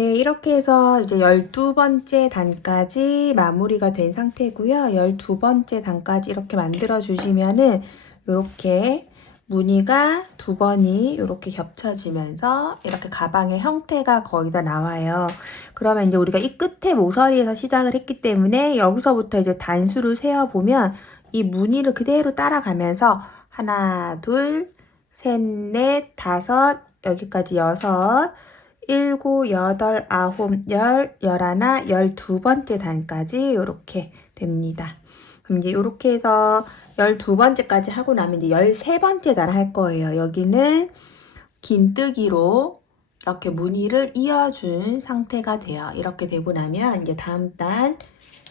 네, 이렇게 해서 이제 12번째 단까지 마무리가 된 상태고요. 12번째 단까지 이렇게 만들어 주시면은 이렇게 무늬가 두 번이 이렇게 겹쳐지면서 이렇게 가방의 형태가 거의 다 나와요. 그러면 이제 우리가 이 끝에 모서리에서 시작을 했기 때문에 여기서부터 이제 단수를 세어보면 이 무늬를 그대로 따라가면서 하나, 둘, 셋, 넷, 다섯, 여기까지 여섯, 일곱, 여덟, 아홉, 열, 열하나, 12번째 단까지 이렇게 됩니다. 그럼 이제 이렇게 해서 12번째까지 하고 나면 이제 13번째 단 할 거예요. 여기는 긴뜨기로 이렇게 무늬를 이어준 상태가 돼요. 이렇게 되고 나면 이제 다음 단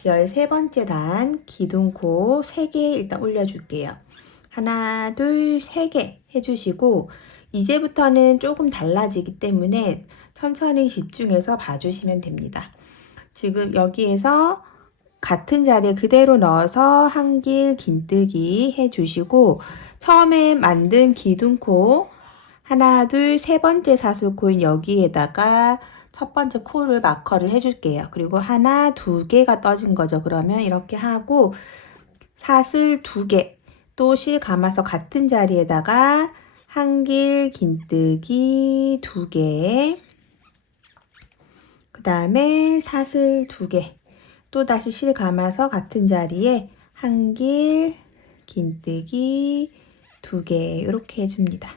13번째 단 기둥코 3개 일단 올려줄게요. 하나, 둘, 3개 해주시고 이제부터는 조금 달라지기 때문에 천천히 집중해서 봐주시면 됩니다. 지금 여기에서 같은 자리에 그대로 넣어서 한길 긴뜨기 해주시고 처음에 만든 기둥코 하나, 둘, 세 번째 사슬코인 여기에다가 첫 번째 코를 마커를 해줄게요. 그리고 하나, 두 개가 떠진 거죠. 그러면 이렇게 하고 사슬 두 개, 또 실 감아서 같은 자리에다가 한길 긴뜨기 두 개, 그 다음에 사슬 두 개, 또 다시 실 감아서 같은 자리에 한길 긴뜨기 두 개 이렇게 해줍니다.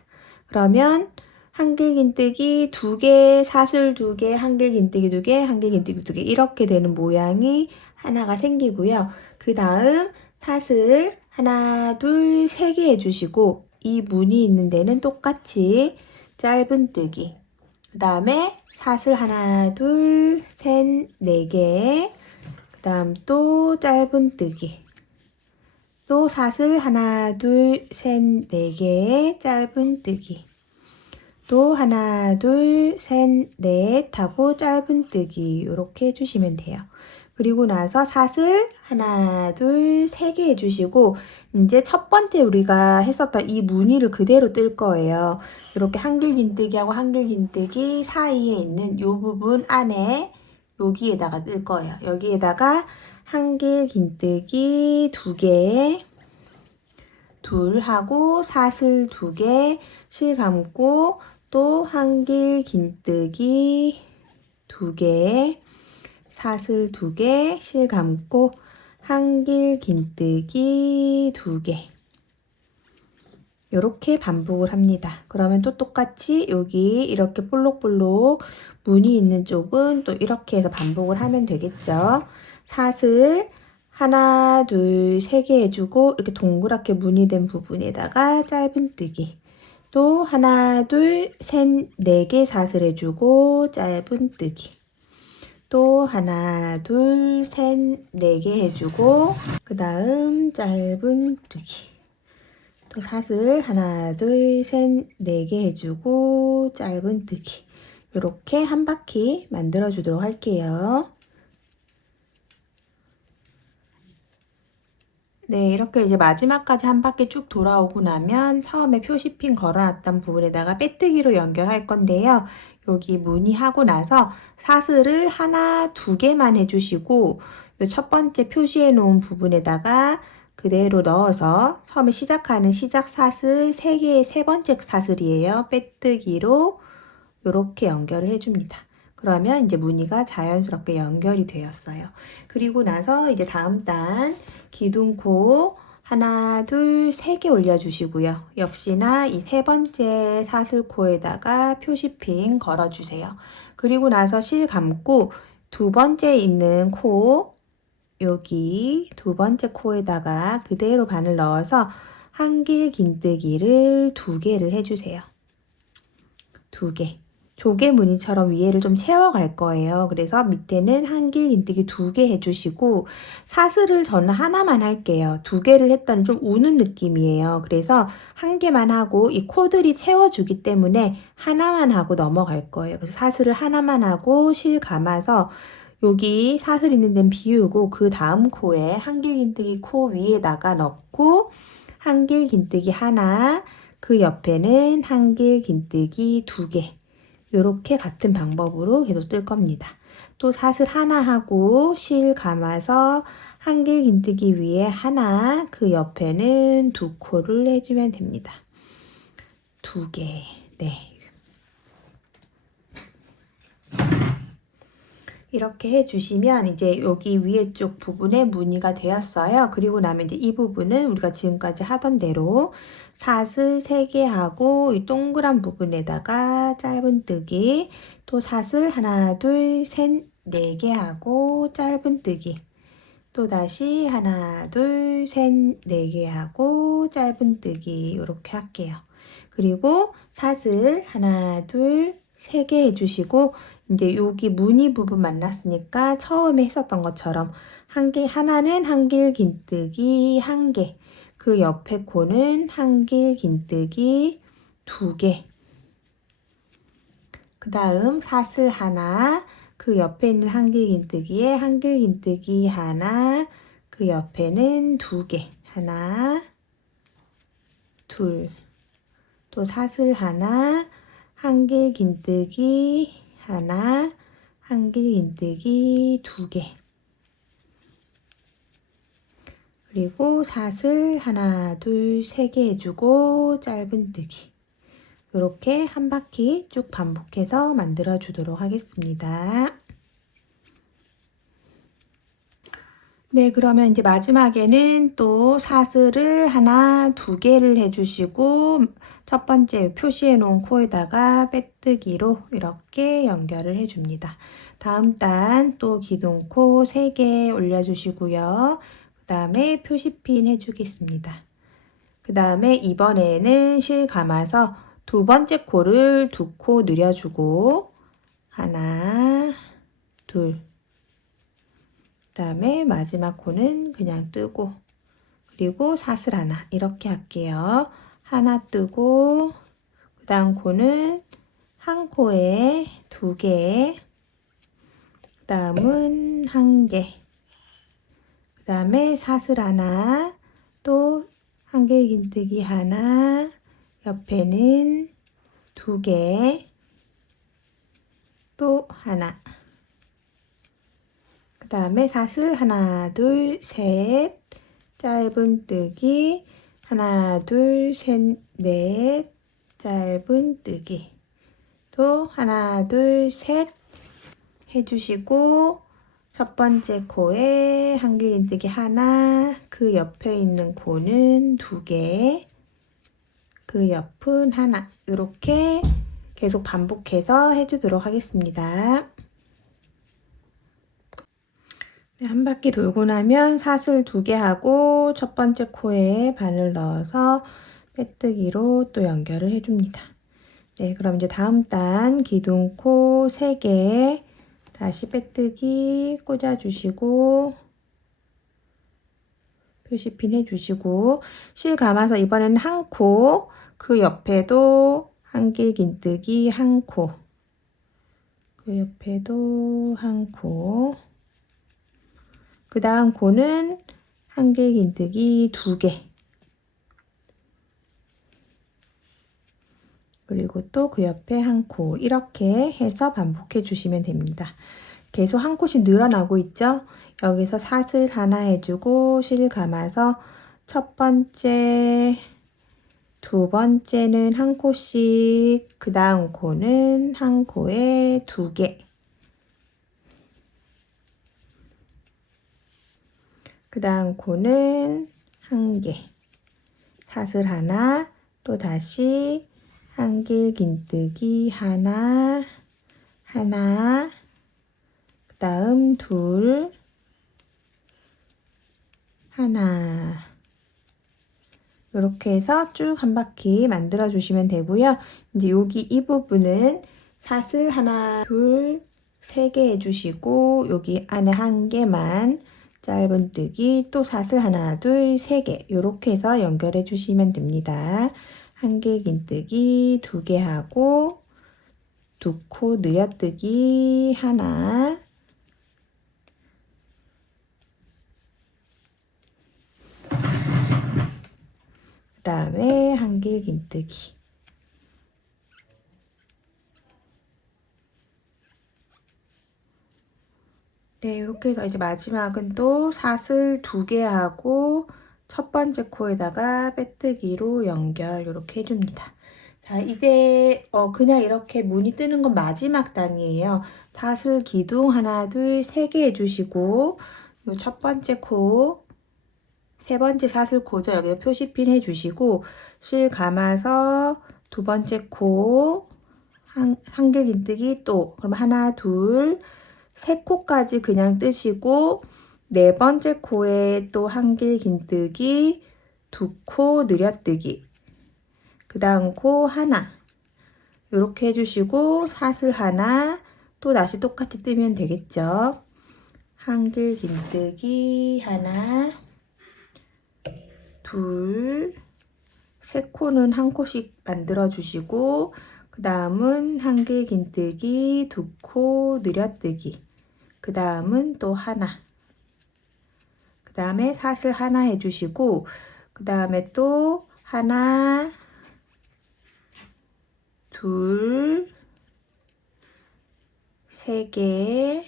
그러면 한길 긴뜨기 두 개, 사슬 두 개, 한길 긴뜨기 두 개, 한길 긴뜨기 두 개 이렇게 되는 모양이 하나가 생기고요. 그 다음 사슬 하나, 둘, 세 개 해주시고 이 무늬 있는 데는 똑같이 짧은뜨기 그 다음에 사슬 하나, 둘, 셋, 네 개 그 다음 또 짧은뜨기 또 사슬 하나, 둘, 셋, 네 개 짧은뜨기 또 하나, 둘, 셋, 넷 하고 짧은뜨기 이렇게 해주시면 돼요. 그리고 나서 사슬 하나, 둘, 세 개 해주시고 이제 첫 번째 우리가 했었던 이 무늬를 그대로 뜰 거예요. 이렇게 한길 긴뜨기하고 한길 긴뜨기 사이에 있는 이 부분 안에 여기에다가 뜰 거예요. 여기에다가 한길 긴뜨기 두 개, 둘 하고 사슬 두 개, 실 감고 또 한길 긴뜨기 두 개, 사슬 두 개, 실 감고 한길 긴뜨기 두 개. 이렇게 반복을 합니다. 그러면 또 똑같이 여기 이렇게 볼록볼록 무늬 있는 쪽은 또 이렇게 해서 반복을 하면 되겠죠. 사슬 하나, 둘, 세 개 해주고 이렇게 동그랗게 무늬된 부분에다가 짧은뜨기 또 하나, 둘, 셋, 네 개 사슬 해주고 짧은뜨기 또 하나, 둘, 셋, 네 개 해주고 그 다음 짧은뜨기 또 사슬 하나, 둘, 셋, 네 개 해주고 짧은뜨기 이렇게 한 바퀴 만들어 주도록 할게요. 네, 이렇게 이제 마지막까지 한 바퀴 쭉 돌아오고 나면 처음에 표시핀 걸어놨던 부분에다가 빼뜨기로 연결할 건데요. 여기 무늬하고 나서 사슬을 하나, 두 개만 해주시고 이 첫 번째 표시해 놓은 부분에다가 그대로 넣어서 처음에 시작하는 시작 사슬 3개의 세 번째 사슬이에요. 빼뜨기로 이렇게 연결을 해줍니다. 그러면 이제 무늬가 자연스럽게 연결이 되었어요. 그리고 나서 이제 다음 단 기둥코 하나, 둘, 세 개 올려주시고요. 역시나 이 세 번째 사슬코에다가 표시핀 걸어주세요. 그리고 나서 실 감고 두 번째 있는 코 여기 두 번째 코에다가 그대로 바늘 넣어서 한길 긴뜨기를 두 개를 해주세요. 두 개. 조개 무늬처럼 위에를 좀 채워갈 거예요. 그래서 밑에는 한길 긴뜨기 두 개 해주시고 사슬을 저는 하나만 할게요. 두 개를 했더니 좀 우는 느낌이에요. 그래서 한 개만 하고 이 코들이 채워주기 때문에 하나만 하고 넘어갈 거예요. 그래서 사슬을 하나만 하고 실 감아서 여기 사슬 있는 데는 비우고 그 다음 코에 한길 긴뜨기 코 위에다가 넣고 한길 긴뜨기 하나 그 옆에는 한길 긴뜨기 두 개 이렇게 같은 방법으로 계속 뜰 겁니다. 또 사슬 하나 하고 실 감아서 한길 긴뜨기 위에 하나, 그 옆에는 두 코를 해주면 됩니다. 두 개. 네. 이렇게 해주시면 이제 여기 위에 쪽 부분에 무늬가 되었어요. 그리고 나면 이제 이 부분은 우리가 지금까지 하던 대로 사슬 3개 하고 이 동그란 부분에다가 짧은뜨기, 또 사슬 하나, 둘, 셋, 4개 하고 짧은뜨기, 또 다시 하나, 둘, 셋, 4개 하고 짧은뜨기 이렇게 할게요. 그리고 사슬 하나, 둘, 3개 해주시고 이제 여기 무늬 부분 만났으니까 처음에 했었던 것처럼 하나는 한길 긴뜨기 1개, 그 옆에 코는 한길 긴뜨기 2개, 그 다음 사슬 하나, 그 옆에 있는 한길 긴뜨기에 한길 긴뜨기 하나, 그 옆에는 2개, 하나, 둘, 또 사슬 하나, 한길 긴뜨기 하나, 한길 긴뜨기 2개, 그리고 사슬 하나, 둘, 3개 해주고 짧은뜨기. 이렇게 한 바퀴 쭉 반복해서 만들어 주도록 하겠습니다. 네, 그러면 이제 마지막에는 또 사슬을 하나, 2개를 해주시고 첫 번째 표시해 놓은 코에다가 빼뜨기로 이렇게 연결을 해줍니다. 다음 단 또 기둥코 3개 올려주시고요. 그 다음에 표시핀 해주겠습니다. 그 다음에 이번에는 실 감아서 두 번째 코를 2코 늘려주고 하나, 둘, 그 다음에 마지막 코는 그냥 뜨고, 그리고 사슬 하나 이렇게 할게요. 하나 뜨고, 그 다음 코는 한 코에 2개, 그 다음은 1개, 그 다음에 사슬 하나, 또 한길 긴뜨기 하나, 옆에는 2개, 또 하나, 그 다음에 사슬 하나, 둘, 셋, 짧은뜨기 하나, 둘, 셋, 넷, 짧은뜨기, 또 하나, 둘, 셋 해주시고 첫 번째 코에 한길 긴뜨기 하나, 그 옆에 있는 코는 2개, 그 옆은 하나, 이렇게 계속 반복해서 해주도록 하겠습니다. 네, 한 바퀴 돌고 나면 사슬 2개 하고 첫 번째 코에 바늘 넣어서 빼뜨기로 또 연결을 해줍니다. 네, 그럼 이제 다음 단 기둥코 3개 다시 빼뜨기 꽂아주시고 표시핀 해주시고 실 감아서 이번에는 한 코, 그 옆에도 한길 긴뜨기 한 코, 그 옆에도 한 코, 그 다음 코는 한길 긴뜨기 2개, 그리고 또 그 옆에 한 코, 이렇게 해서 반복해 주시면 됩니다. 계속 한 콧이 늘어나고 있죠? 여기서 사슬 하나 해주고 실 감아서 첫 번째, 두 번째는 한 코씩, 그 다음 코는 한 코에 2개, 그 다음 코는 1개, 사슬 하나, 또 다시 한길 긴뜨기 하나, 하나, 그 다음 둘, 하나, 이렇게 해서 쭉 한 바퀴 만들어 주시면 되고요. 이제 여기 이 부분은 사슬 하나, 둘, 3개 해주시고 여기 안에 1개만 짧은뜨기, 또 사슬 하나, 둘, 3개 이렇게 해서 연결해 주시면 됩니다. 한길 긴뜨기 2개 하고 2코 늘려뜨기 하나, 그 다음에 한길 긴뜨기, 네, 이렇게 해서 이제 마지막은 또 사슬 2개 하고 첫 번째 코에다가 빼뜨기로 연결 이렇게 해줍니다. 자, 이제 그냥 이렇게 무늬 뜨는 건 마지막 단이에요. 사슬 기둥 하나, 둘, 3개 해주시고 요 첫 번째 코, 세 번째 사슬 코죠. 여기서 표시핀 해주시고 실 감아서 두 번째 코 한길 긴뜨기 또 그럼 하나, 둘, 3코까지 그냥 뜨시고 네 번째 코에 또 한길 긴뜨기 2코 늘려뜨기 그 다음 코 하나 이렇게 해주시고 사슬 하나 또 다시 똑같이 뜨면 되겠죠. 한길 긴뜨기 하나 둘 3코는 한 코씩 만들어 주시고 그 다음은 한길 긴뜨기 2코 늘려뜨기 그 다음은 또 하나 그 다음에 사슬 하나 해주시고 그 다음에 또 하나 둘 3개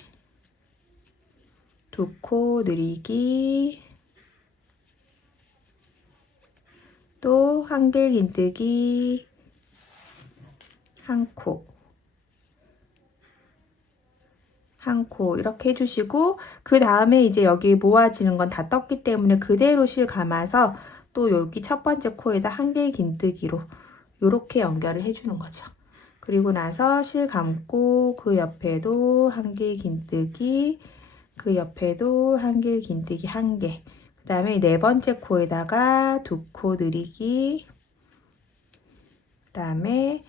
2코 늘리기 또 한길 긴뜨기 1코 1코 이렇게 해주시고 그 다음에 이제 여기 모아지는 건 다 떴기 때문에 그대로 실 감아서 또 여기 첫 번째 코에다 한길 긴뜨기로 이렇게 연결을 해주는 거죠. 그리고 나서 실 감고 그 옆에도 한길 긴뜨기 그 옆에도 한길 긴뜨기 1개 그 다음에 네 번째 코에다가 2코 늘리기 그 다음에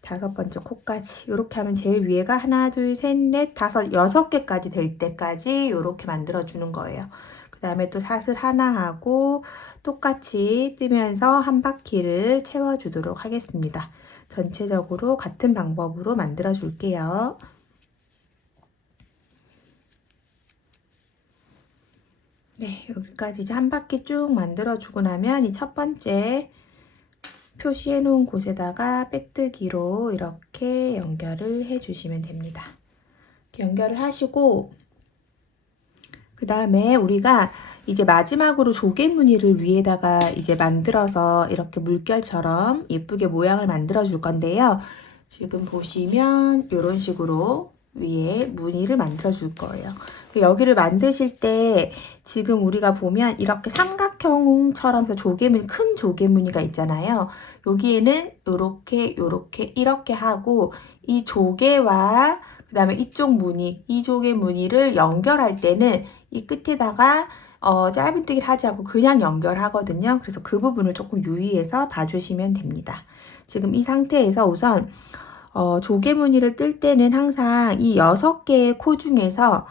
다섯 번째 코까지 이렇게 하면 제일 위에가 하나 둘 셋 넷 다섯 6개까지 될 때까지 이렇게 만들어 주는 거예요. 그 다음에 또 사슬 하나 하고 똑같이 뜨면서 한 바퀴를 채워 주도록 하겠습니다. 전체적으로 같은 방법으로 만들어 줄게요. 네, 여기까지 이제 한 바퀴 쭉 만들어 주고 나면 이 첫 번째 표시해 놓은 곳에다가 빼뜨기로 이렇게 연결을 해 주시면 됩니다. 연결을 하시고 그 다음에 우리가 이제 마지막으로 조개 무늬를 위에다가 이제 만들어서 이렇게 물결처럼 예쁘게 모양을 만들어 줄 건데요. 지금 보시면 이런 식으로 위에 무늬를 만들어 줄 거예요. 여기를 만드실 때 지금 우리가 보면 이렇게 삼각형처럼 조개무늬, 큰 조개무늬가 있잖아요. 여기에는 이렇게 하고 이 조개와 그 다음에 이쪽 무늬, 이 조개 무늬를 연결할 때는 이 끝에다가 짧은뜨기를 하지 않고 그냥 연결하거든요. 그래서 그 부분을 조금 유의해서 봐주시면 됩니다. 지금 이 상태에서 우선 조개 무늬를 뜰 때는 항상 이 6개의 코 중에서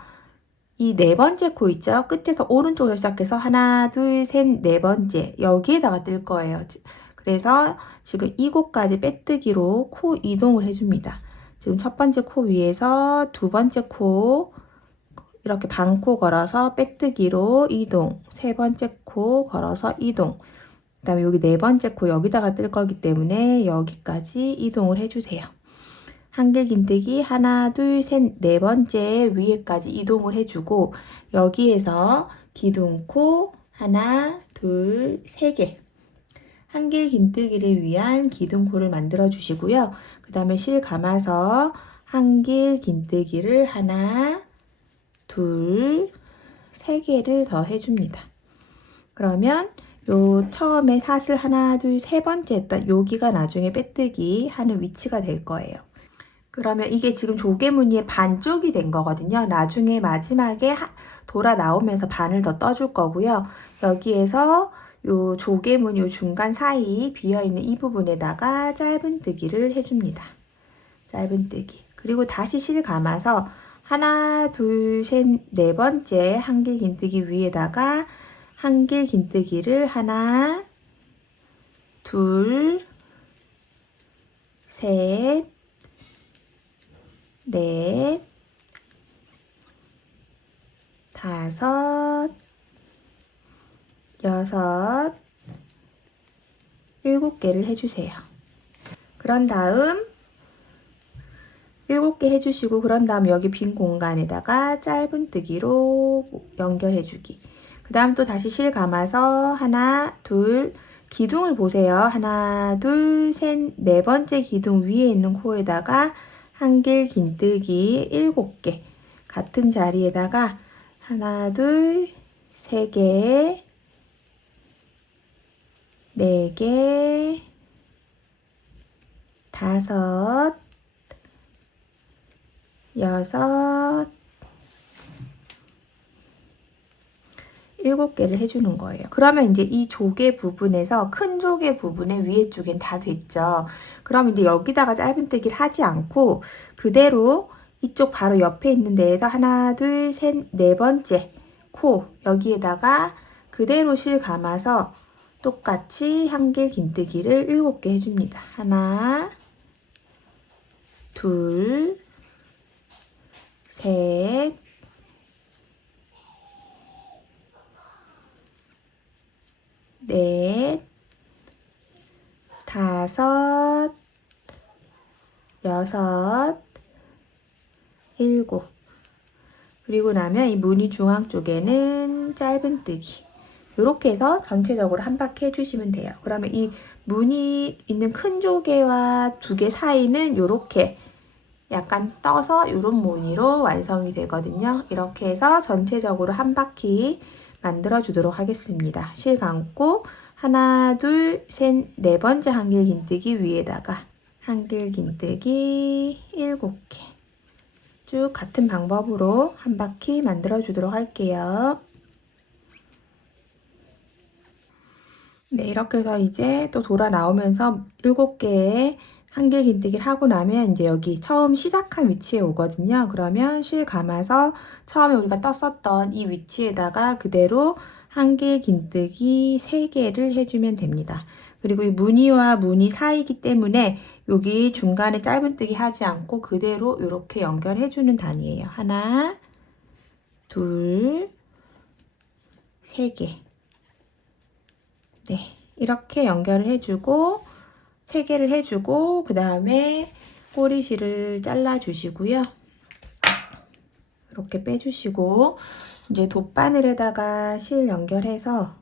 이 네 번째 코 있죠? 끝에서 오른쪽에서 시작해서 하나, 둘, 셋, 네 번째 여기에다가 뜰 거예요. 그래서 지금 이곳까지 빼뜨기로 코 이동을 해줍니다. 지금 첫 번째 코 위에서 두 번째 코 이렇게 반코 걸어서 빼뜨기로 이동, 세 번째 코 걸어서 이동, 그 다음에 여기 네 번째 코 여기다가 뜰 거기 때문에 여기까지 이동을 해주세요. 한길 긴뜨기 하나, 둘, 셋, 네 번째 위에까지 이동을 해주고 여기에서 기둥코 하나, 둘, 3개 한길 긴뜨기를 위한 기둥코를 만들어 주시고요. 그 다음에 실 감아서 한길 긴뜨기를 하나, 둘, 3개를 더 해줍니다. 그러면 요 처음에 사슬 하나, 둘, 세 번째 했던 여기가 나중에 빼뜨기 하는 위치가 될 거예요. 그러면 이게 지금 조개 무늬의 반쪽이 된 거거든요. 나중에 마지막에 돌아 나오면서 반을 더 떠줄 거고요. 여기에서 요 조개 무늬 요 중간 사이 비어있는 이 부분에다가 짧은뜨기를 해줍니다. 짧은뜨기. 그리고 다시 실 감아서 하나, 둘, 셋, 네 번째 한길 긴뜨기 위에다가 한길 긴뜨기를 하나, 둘, 셋, 넷, 다섯, 여섯, 7개를 해주세요. 그런 다음 7개 해주시고 그런 다음 여기 빈 공간에다가 짧은뜨기로 연결해주기. 그 다음 또 다시 실 감아서 하나, 둘, 기둥을 보세요. 하나, 둘, 셋, 네 번째 기둥 위에 있는 코에다가 한길 긴뜨기 7개. 같은 자리에다가 하나, 둘, 세 개, 네 개, 다섯, 여섯, 7개를 해주는 거예요. 그러면 이제 이 조개 부분에서 큰 조개 부분의 위에 쪽엔 다 됐죠. 그럼 이제 여기다가 짧은뜨기를 하지 않고 그대로 이쪽 바로 옆에 있는 데에서 하나, 둘, 셋, 네 번째 코 여기에다가 그대로 실 감아서 똑같이 한길 긴뜨기를 7개 해줍니다. 하나, 둘, 셋, 넷, 다섯, 여섯, 7. 그리고 나면 이 무늬 중앙 쪽에는 짧은뜨기. 이렇게 해서 전체적으로 한 바퀴 해주시면 돼요. 그러면 이 무늬 있는 큰 조개와 두 개 사이는 이렇게 약간 떠서 이런 무늬로 완성이 되거든요. 이렇게 해서 전체적으로 한 바퀴 만들어 주도록 하겠습니다. 실 감고 하나, 둘, 셋, 네 번째 한길 긴뜨기 위에다가 한길 긴뜨기 7개 쭉 같은 방법으로 한 바퀴 만들어 주도록 할게요. 네, 이렇게 해서 이제 또 돌아 나오면서 7개의 한길 긴뜨기를 하고 나면 이제 여기 처음 시작한 위치에 오거든요. 그러면 실 감아서 처음에 우리가 떴었던 이 위치에다가 그대로 한길 긴뜨기 3개를 해주면 됩니다. 그리고 이 무늬와 무늬 사이이기 때문에 여기 중간에 짧은뜨기 하지 않고 그대로 이렇게 연결해주는 단위예요. 하나, 둘, 3개. 네, 이렇게 연결을 해주고 3개를 해주고 그 다음에 꼬리실을 잘라 주시고요. 이렇게 빼주시고 이제 돗바늘에다가 실 연결해서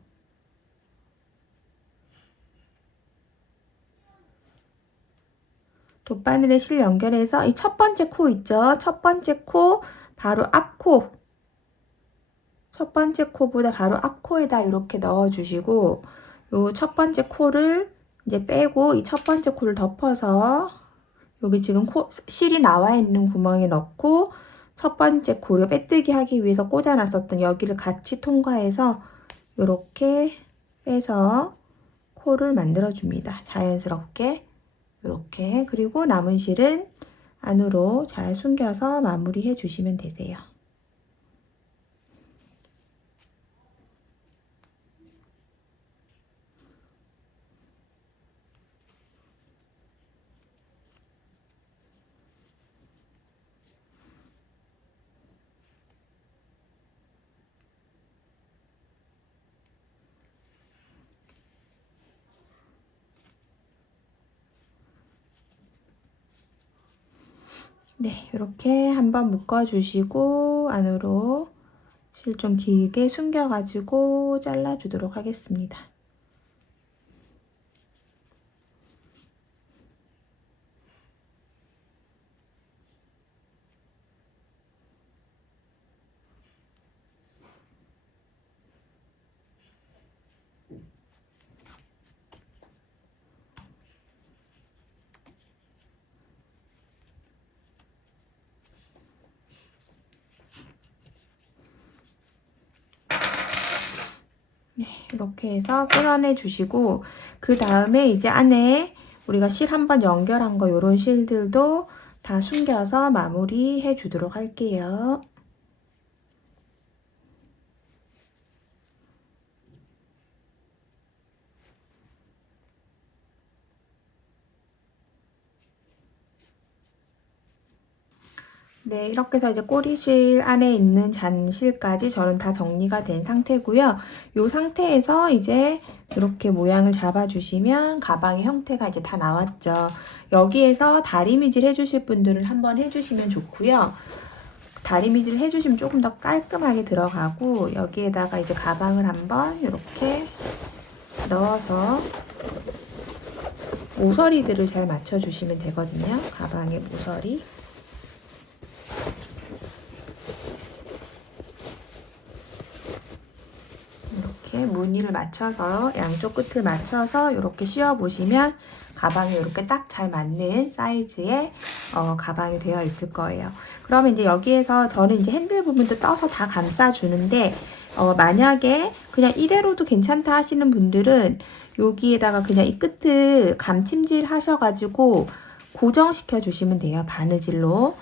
돗바늘에 실 연결해서 이 첫 번째 코 있죠? 첫 번째 코 바로 앞코, 첫 번째 코보다 바로 앞코에다 이렇게 넣어주시고 요 첫 번째 코를 이제 빼고 이 첫 번째 코를 덮어서 여기 지금 실이 나와 있는 구멍에 넣고 첫 번째 코를 빼뜨기 하기 위해서 꽂아놨었던 여기를 같이 통과해서 이렇게 빼서 코를 만들어 줍니다. 자연스럽게 이렇게. 그리고 남은 실은 안으로 잘 숨겨서 마무리해 주시면 되세요. 네, 이렇게 한번 묶어주시고 안으로 실 좀 길게 숨겨가지고 잘라주도록 하겠습니다. 네, 이렇게 해서 끌어내 주시고 그 다음에 이제 안에 우리가 실 한번 연결한 거 요런 실들도 다 숨겨서 마무리 해 주도록 할게요. 네, 이렇게 해서 이제 꼬리실 안에 있는 잔실까지 저는 다 정리가 된 상태고요. 이 상태에서 이제 이렇게 모양을 잡아주시면 가방의 형태가 이제 다 나왔죠. 여기에서 다리미질 해주실 분들은 한번 해주시면 좋고요. 다리미질 해주시면 조금 더 깔끔하게 들어가고, 여기에다가 이제 가방을 한번 이렇게 넣어서 모서리들을 잘 맞춰주시면 되거든요. 가방의 모서리. 이렇게 무늬를 맞춰서, 양쪽 끝을 맞춰서 이렇게 씌워 보시면 가방에 이렇게 딱 잘 맞는 사이즈의 가방이 되어 있을 거예요. 그러면 이제 여기에서 저는 이제 핸들 부분도 떠서 다 감싸주는데, 만약에 그냥 이대로도 괜찮다 하시는 분들은 여기에다가 그냥 이 끝을 감침질 하셔가지고 고정시켜 주시면 돼요. 바느질로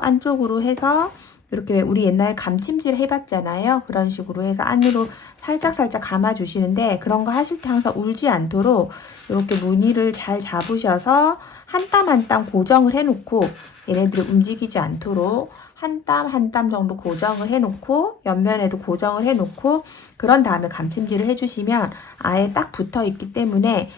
안쪽으로 해서 이렇게 우리 옛날에 감침질 해봤잖아요. 그런 식으로 해서 안으로 살짝 감아주시는데, 그런 거 하실 때 항상 울지 않도록 이렇게 무늬를 잘 잡으셔서 한 땀 한 땀 고정을 해놓고, 얘네들이 움직이지 않도록 한 땀 한 땀 정도 고정을 해놓고, 옆면에도 고정을 해놓고, 그런 다음에 감침질을 해주시면 아예 딱 붙어 있기 때문에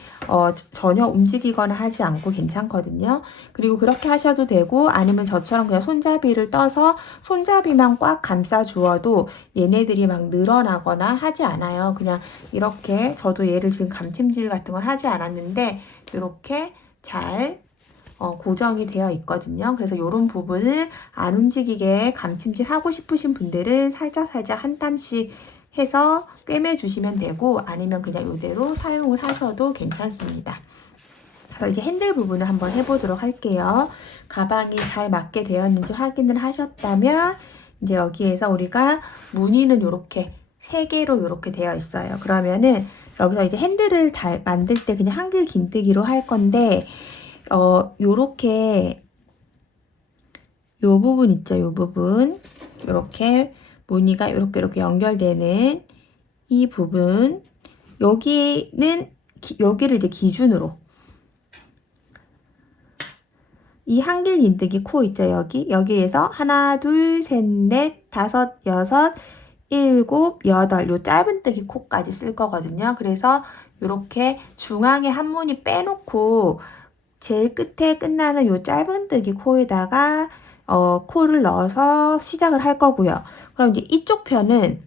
전혀 움직이거나 하지 않고 괜찮거든요. 그리고 그렇게 하셔도 되고, 아니면 저처럼 그냥 손잡이를 떠서 손잡이만 꽉 감싸 주어도 얘네들이 막 늘어나거나 하지 않아요. 그냥 이렇게, 저도 얘를 지금 감침질 같은 걸 하지 않았는데 이렇게 잘 고정이 되어 있거든요. 그래서 이런 부분을 안 움직이게 감침질 하고 싶으신 분들은 살짝 한 땀씩 해서 꿰매 주시면 되고, 아니면 그냥 이대로 사용을 하셔도 괜찮습니다. 그래서 이제 핸들 부분을 한번 해보도록 할게요. 가방이 잘 맞게 되었는지 확인을 하셨다면, 이제 여기에서 우리가 무늬는 이렇게 3개로 이렇게 되어 있어요. 그러면은 여기서 이제 핸들을 만들 때 그냥 한길 긴뜨기로 할 건데, 요렇게 요 부분 있죠. 요 부분, 요렇게 무늬가 이렇게 연결되는 이 부분, 여기를 이제 기준으로 이 한길 긴뜨기 코 있죠. 여기에서 하나, 둘, 셋, 넷, 다섯, 여섯, 일곱, 여덟, 요 짧은뜨기 코까지 쓸 거거든요. 그래서 이렇게 중앙에 한 무늬 빼놓고 제일 끝에 끝나는 요 짧은뜨기 코에다가 코를 넣어서 시작을 할 거고요. 그럼 이제 이쪽 편은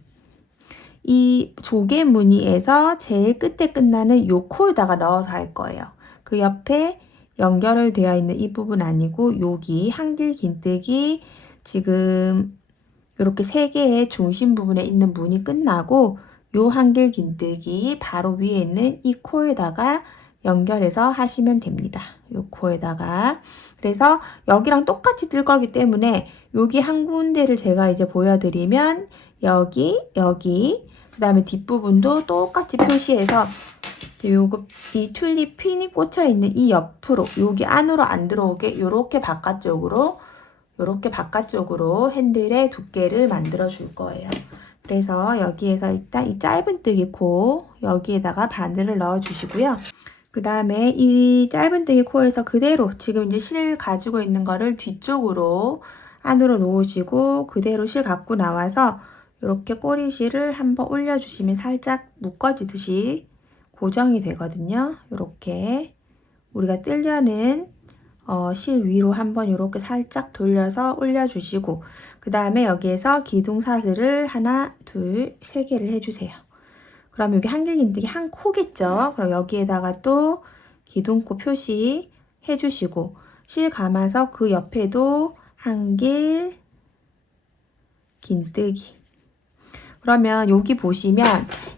이 조개 무늬에서 제일 끝에 끝나는 요 코에다가 넣어서 할 거예요. 그 옆에 연결되어 있는 이 부분 아니고, 여기 한길 긴뜨기 지금 이렇게 3개의 중심 부분에 있는 무늬 끝나고, 요 한길 긴뜨기 바로 위에 있는 이 코에다가 연결해서 하시면 됩니다. 요 코에다가. 그래서 여기랑 똑같이 뜰 거기 때문에 여기 한 군데를 제가 이제 보여드리면 여기, 그 다음에 뒷부분도 똑같이 표시해서 이 튤립 핀이 꽂혀 있는 이 옆으로, 여기 안으로 안 들어오게 이렇게 바깥쪽으로 핸들의 두께를 만들어 줄 거예요. 그래서 여기에서 일단 이 짧은뜨기 코 여기에다가 바늘을 넣어 주시고요. 그 다음에 이 짧은뜨기 코에서 그대로 지금 이제 실 가지고 있는 거를 뒤쪽으로 안으로 놓으시고, 그대로 실 갖고 나와서 이렇게 꼬리실을 한번 올려주시면 살짝 묶어지듯이 고정이 되거든요. 이렇게 우리가 뜨려는 실 위로 한번 이렇게 살짝 돌려서 올려주시고, 그 다음에 여기에서 기둥사슬을 하나, 둘, 3개를 해주세요. 그럼 여기 한길 긴뜨기 한 코겠죠. 그럼 여기에다가 또 기둥코 표시 해주시고, 실 감아서 그 옆에도 한길 긴뜨기. 그러면 여기 보시면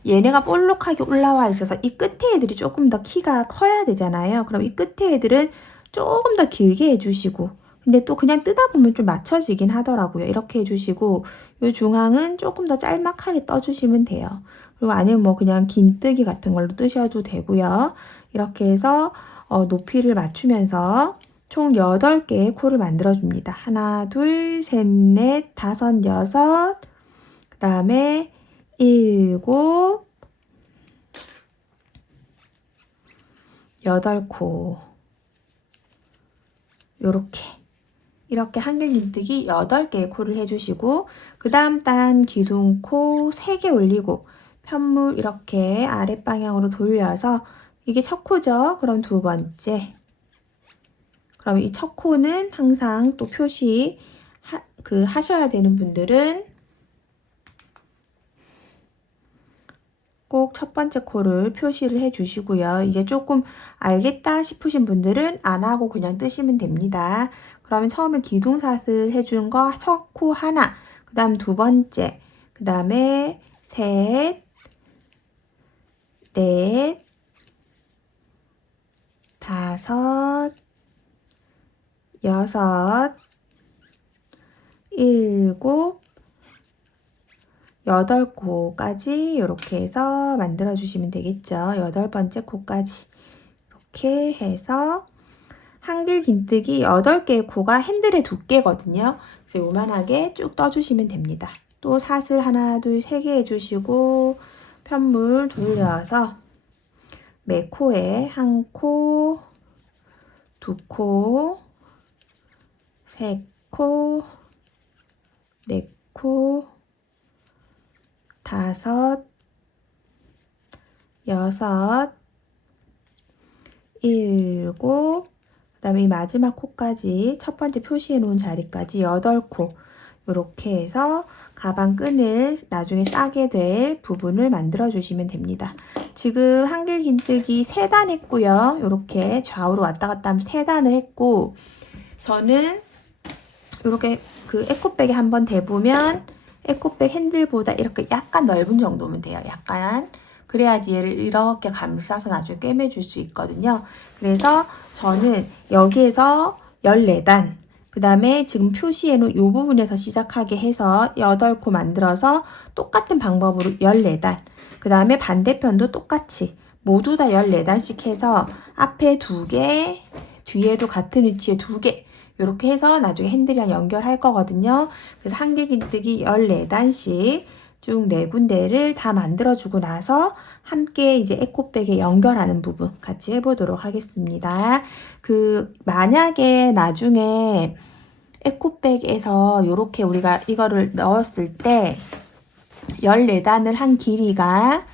얘네가 볼록하게 올라와 있어서 이 끝에 애들이 조금 더 키가 커야 되잖아요. 그럼 이 끝에 애들은 조금 더 길게 해주시고, 근데 또 그냥 뜨다 보면 좀 맞춰지긴 하더라고요. 이렇게 해주시고, 이 중앙은 조금 더 짤막하게 떠주시면 돼요. 그리고 아니면 뭐 그냥 긴뜨기 같은 걸로 뜨셔도 되고요. 이렇게 해서 높이를 맞추면서 총 8개의 코를 만들어줍니다. 하나, 둘, 셋, 넷, 다섯, 여섯, 그 다음에 7, 8코. 이렇게 한길 긴뜨기 8개의 코를 해주시고, 그 다음 단 기둥코 3개 올리고, 편물 이렇게 아랫방향으로 돌려서, 이게 첫 코죠. 그럼 두 번째, 그럼 이 첫 코는 항상 또 표시 하셔야 되는 분들은 꼭 첫 번째 코를 표시를 해 주시고요. 이제 조금 알겠다 싶으신 분들은 안 하고 그냥 뜨시면 됩니다. 그러면 처음에 기둥사슬 해준 거 첫 코 하나, 그 다음 두 번째, 그 다음에 셋, 넷, 다섯, 여섯, 일곱, 8코까지 이렇게 해서 만들어 주시면 되겠죠. 8번째 코까지 이렇게 해서 한길 긴뜨기 8개의 코가 핸들의 두께거든요. 그래서 요만하게 쭉 떠주시면 됩니다. 또 사슬 하나, 둘, 3개 해주시고 편물 돌려서 매 코에 한 코, 두 코, 세 코, 네 코, 다섯, 여섯, 일곱, 그 다음에 이 마지막 코까지 첫 번째 표시해 놓은 자리까지 8코 이렇게 해서 가방 끈을 나중에 싸게 될 부분을 만들어 주시면 됩니다. 지금 한길 긴뜨기 3단 했고요. 이렇게 좌우로 왔다 갔다 하면서 3단을 했고, 저는 이렇게 그 에코백에 한번 대보면 에코백 핸들보다 이렇게 약간 넓은 정도면 돼요. 약간. 그래야지 얘를 이렇게 감싸서 나중에 꿰매줄 수 있거든요. 그래서 저는 여기에서 14단, 그 다음에 지금 표시해놓은 이 부분에서 시작하게 해서 8코 만들어서 똑같은 방법으로 14단, 그 다음에 반대편도 똑같이 모두 다 14단씩 해서 앞에 2개, 뒤에도 같은 위치에 2개, 이렇게 해서 나중에 핸들이랑 연결할 거거든요. 그래서 한길 긴뜨기 14단씩 쭉 4군데를 다 만들어주고 나서 함께 이제 에코백에 연결하는 부분 같이 해보도록 하겠습니다. 만약에 나중에 에코백에서 이렇게 우리가 이거를 넣었을 때 14단을 한 길이가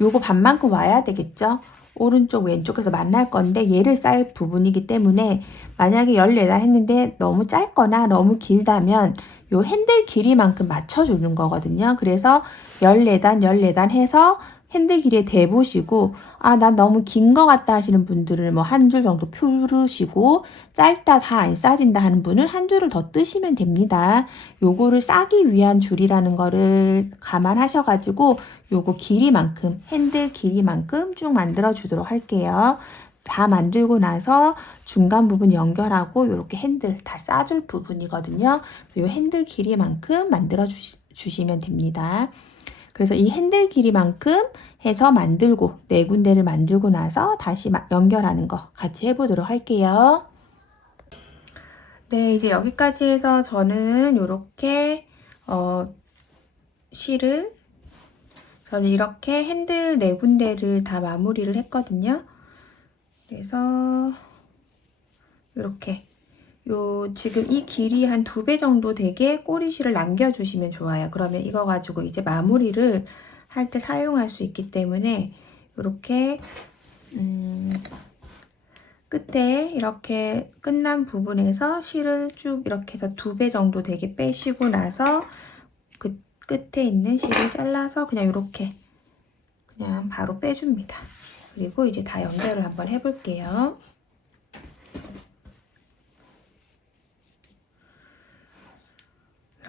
요거 반만큼 와야 되겠죠? 오른쪽 왼쪽에서 만날 건데 얘를 쌀 부분이기 때문에 만약에 14단 했는데 너무 짧거나 너무 길다면 요 핸들 길이만큼 맞춰주는 거거든요. 그래서 14단 해서 핸들 길이에 대보시고, 난 너무 긴 거 같다 하시는 분들은 뭐 한 줄 정도 풀으시고, 짧다 다 안 싸진다 하는 분은 한 줄을 더 뜨시면 됩니다. 요거를 싸기 위한 줄이라는 거를 감안하셔가지고 요거 길이만큼, 핸들 길이만큼 쭉 만들어 주도록 할게요. 다 만들고 나서 중간 부분 연결하고 이렇게 핸들 다 싸줄 부분이거든요. 이 핸들 길이만큼 만들어 주시면 됩니다. 그래서 이 핸들 길이만큼 해서 만들고 4군데를 만들고 나서 다시 연결하는 거 같이 해보도록 할게요. 네, 이제 여기까지 해서 저는 이렇게 실을 저는 이렇게 핸들 4군데를 다 마무리를 했거든요. 그래서 이렇게 지금 이 길이 한 2배 정도 되게 꼬리실을 남겨주시면 좋아요. 그러면 이거 가지고 이제 마무리를 할 때 사용할 수 있기 때문에 이렇게 끝에 이렇게 끝난 부분에서 실을 쭉 이렇게 해서 2배 정도 되게 빼시고 나서 그 끝에 있는 실을 잘라서 그냥 이렇게 그냥 바로 빼줍니다. 그리고 이제 다 연결을 한번 해볼게요.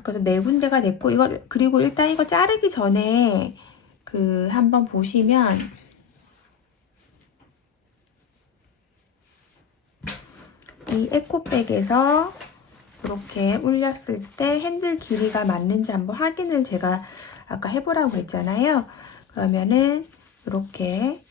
그래서 4군데가 됐고, 그리고 일단 이거 자르기 전에 한번 보시면 이 에코백에서 이렇게 올렸을 때 핸들 길이가 맞는지 한번 확인을 제가 아까 해보라고 했잖아요. 그러면은 이렇게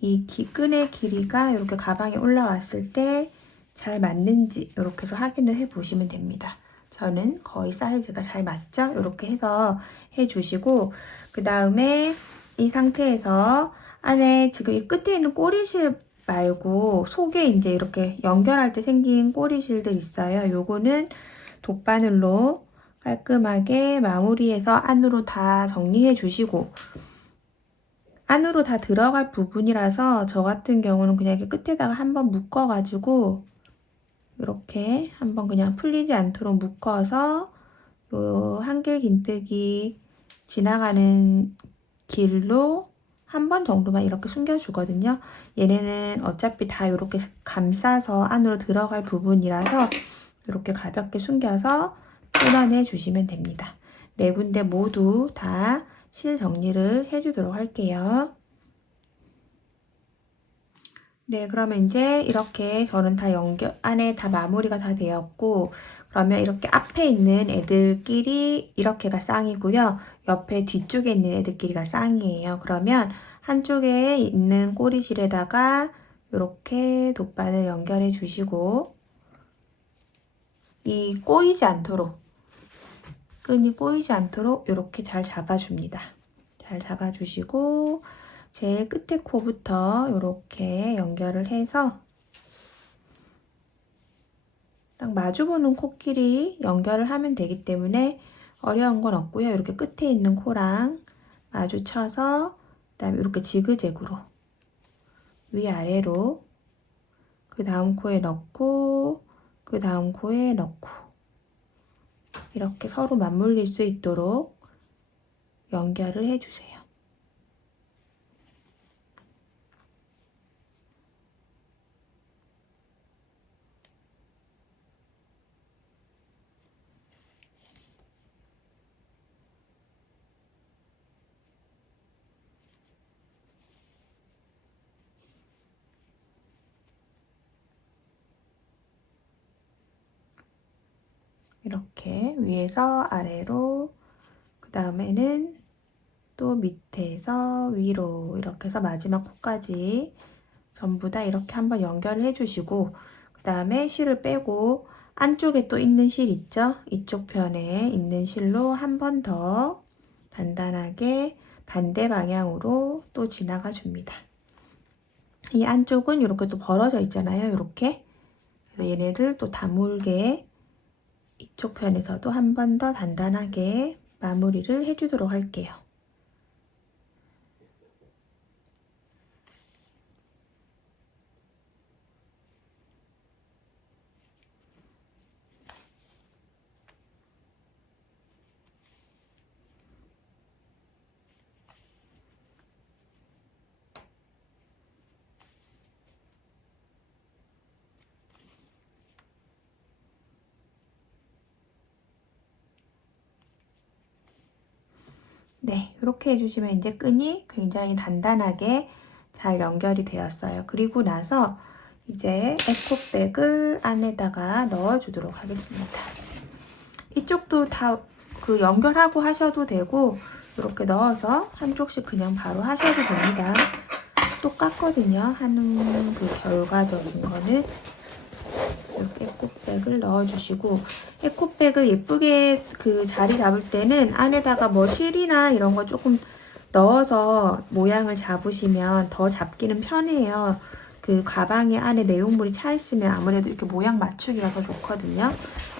이 끈의 길이가 이렇게 가방에 올라왔을 때 잘 맞는지 이렇게 해서 확인을 해 보시면 됩니다. 저는 거의 사이즈가 잘 맞죠? 이렇게 해서 해주시고, 그 다음에 이 상태에서 안에 지금 이 끝에 있는 꼬리실 말고 속에 이제 이렇게 연결할 때 생긴 꼬리실들 있어요. 요거는 돗바늘로 깔끔하게 마무리해서 안으로 다 정리해 주시고, 안으로 다 들어갈 부분이라서 저 같은 경우는 그냥 이렇게 끝에다가 한번 묶어가지고 이렇게 한번 그냥 풀리지 않도록 묶어서 요 한길 긴뜨기 지나가는 길로 한 번 정도만 이렇게 숨겨주거든요. 얘네는 어차피 다 이렇게 감싸서 안으로 들어갈 부분이라서 이렇게 가볍게 숨겨서 끊어내 주시면 됩니다. 네 군데 모두 다 실 정리를 해주도록 할게요. 네, 그러면 이제 이렇게 저는 다 안에 다 마무리가 다 되었고, 그러면 이렇게 앞에 있는 애들끼리 이렇게가 쌍이고요. 옆에 뒤쪽에 있는 애들끼리가 쌍이에요. 그러면 한쪽에 있는 꼬리실에다가 이렇게 돗바늘 연결해 주시고, 이 꼬이지 않도록, 끈이 꼬이지 않도록 이렇게 잘 잡아줍니다. 잘 잡아주시고, 제일 끝에 코부터 이렇게 연결을 해서 딱 마주보는 코끼리 연결을 하면 되기 때문에 어려운 건 없고요. 이렇게 끝에 있는 코랑 마주쳐서 그다음에 이렇게 지그재그로 위아래로 그 다음 코에 넣고 그 다음 코에 넣고 이렇게 서로 맞물릴 수 있도록 연결을 해주세요. 이렇게 위에서 아래로 그 다음에는 또 밑에서 위로 이렇게 해서 마지막 코까지 전부 다 이렇게 한번 연결을 해주시고 그 다음에 실을 빼고 안쪽에 또 있는 실 있죠? 이쪽 편에 있는 실로 한 번 더 단단하게 반대 방향으로 또 지나가 줍니다. 이 안쪽은 이렇게 또 벌어져 있잖아요. 이렇게. 그래서 얘네들 또 다물게 이쪽 편에서도 한 번 더 단단하게 마무리를 해주도록 할게요. 네, 이렇게 해주시면 이제 끈이 굉장히 단단하게 잘 연결이 되었어요. 그리고 나서 이제 에코백을 안에다가 넣어주도록 하겠습니다. 이쪽도 다 그 연결하고 하셔도 되고 이렇게 넣어서 한쪽씩 그냥 바로 하셔도 됩니다. 똑같거든요. 하는 그 결과적인 거는. 이렇게 에코백을 넣어주시고 에코백을 예쁘게 그 자리 잡을 때는 안에다가 뭐 실이나 이런 거 조금 넣어서 모양을 잡으시면 더 잡기는 편해요. 그 가방에 안에 내용물이 차 있으면 아무래도 이렇게 모양 맞추기가 더 좋거든요.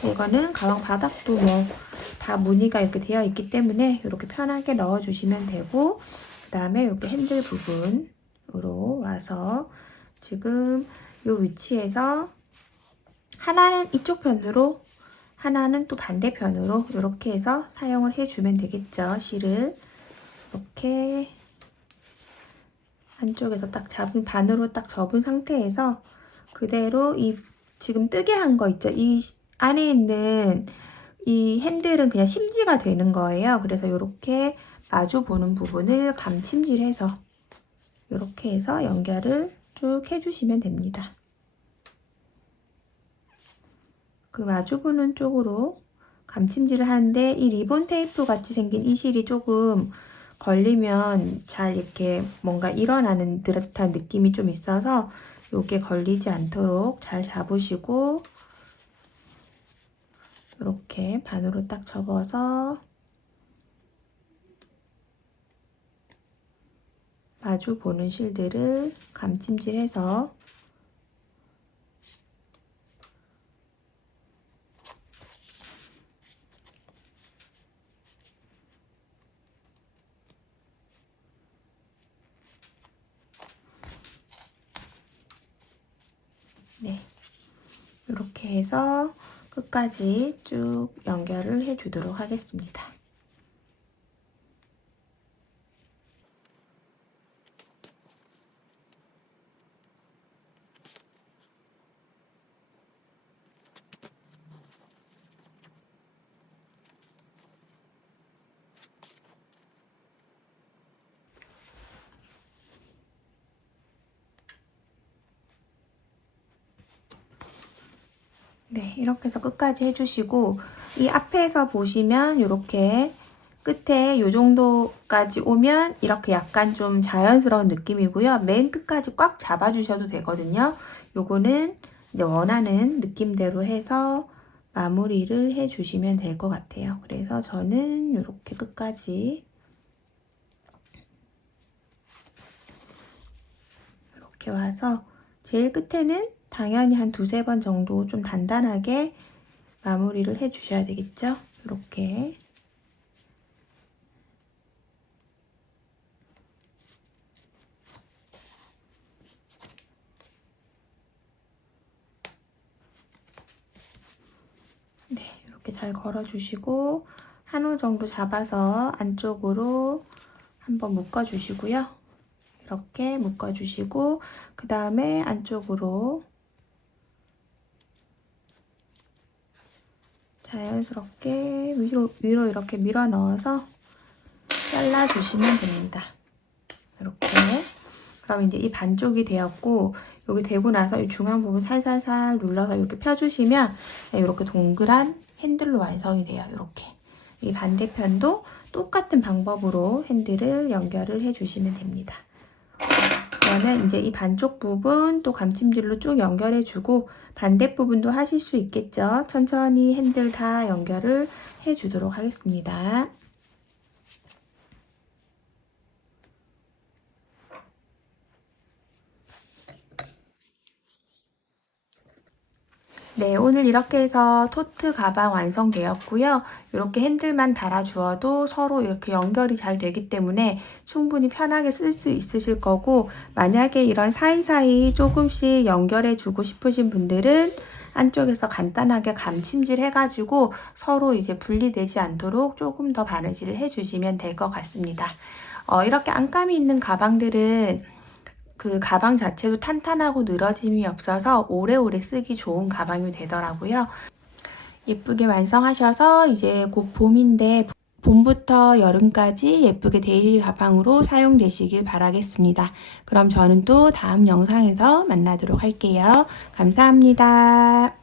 이거는 가방 바닥도 뭐 다 무늬가 이렇게 되어 있기 때문에 이렇게 편하게 넣어주시면 되고 그 다음에 이렇게 핸들 부분으로 와서 지금 이 위치에서 하나는 이쪽 편으로 하나는 또 반대편으로 이렇게 해서 사용을 해주면 되겠죠. 실을 이렇게 한쪽에서 딱 잡은 반으로 딱 접은 상태에서 그대로 이 지금 뜨게 한 거 있죠. 이 안에 있는 이 핸들은 그냥 심지가 되는 거예요. 그래서 이렇게 마주 보는 부분을 감침질해서 이렇게 해서 연결을 쭉 해주시면 됩니다. 그 마주보는 쪽으로 감침질을 하는데 이 리본 테이프 같이 생긴 이 실이 조금 걸리면 잘 이렇게 뭔가 일어나는 듯한 느낌이 좀 있어서 이게 걸리지 않도록 잘 잡으시고 이렇게 반으로 딱 접어서 마주 보는 실들을 감침질해서 이렇게 해서 끝까지 쭉 연결을 해주도록 하겠습니다. 네, 이렇게 해서 끝까지 해주시고, 이 앞에서 보시면 이렇게 끝에 요 정도까지 오면 이렇게 약간 좀 자연스러운 느낌이고요. 맨 끝까지 꽉 잡아주셔도 되거든요. 요거는 이제 원하는 느낌대로 해서 마무리를 해주시면 될 것 같아요. 그래서 저는 이렇게 끝까지 이렇게 와서 제일 끝에는 당연히 한 두세 번 정도 좀 단단하게 마무리를 해 주셔야 되겠죠? 이렇게. 네, 이렇게 잘 걸어 주시고 한 올 정도 잡아서 안쪽으로 한번 묶어 주시고요. 이렇게 묶어 주시고 그 다음에 안쪽으로 자연스럽게 위로 이렇게 밀어 넣어서 잘라 주시면 됩니다. 이렇게. 그럼 이제 이 반쪽이 되었고, 여기 되고 나서 이 중앙 부분 살살살 눌러서 이렇게 펴주시면 이렇게 동그란 핸들로 완성이 돼요. 이렇게. 이 반대편도 똑같은 방법으로 핸들을 연결을 해주시면 됩니다. 그러면 이제 이 반쪽 부분 또 감침질로 쭉 연결해주고 반대 부분도 하실 수 있겠죠. 천천히 핸들 다 연결을 해주도록 하겠습니다. 네, 오늘 이렇게 해서 토트 가방 완성되었고요. 이렇게 핸들만 달아주어도 서로 이렇게 연결이 잘 되기 때문에 충분히 편하게 쓸 수 있으실 거고, 만약에 이런 사이사이 조금씩 연결해주고 싶으신 분들은 안쪽에서 간단하게 감침질 해가지고 서로 이제 분리되지 않도록 조금 더 바느질을 해주시면 될 것 같습니다. 이렇게 안감이 있는 가방들은 그 가방 자체도 탄탄하고 늘어짐이 없어서 오래오래 쓰기 좋은 가방이 되더라고요. 예쁘게 완성하셔서 이제 곧 봄인데 봄부터 여름까지 예쁘게 데일리 가방으로 사용되시길 바라겠습니다. 그럼 저는 또 다음 영상에서 만나도록 할게요. 감사합니다.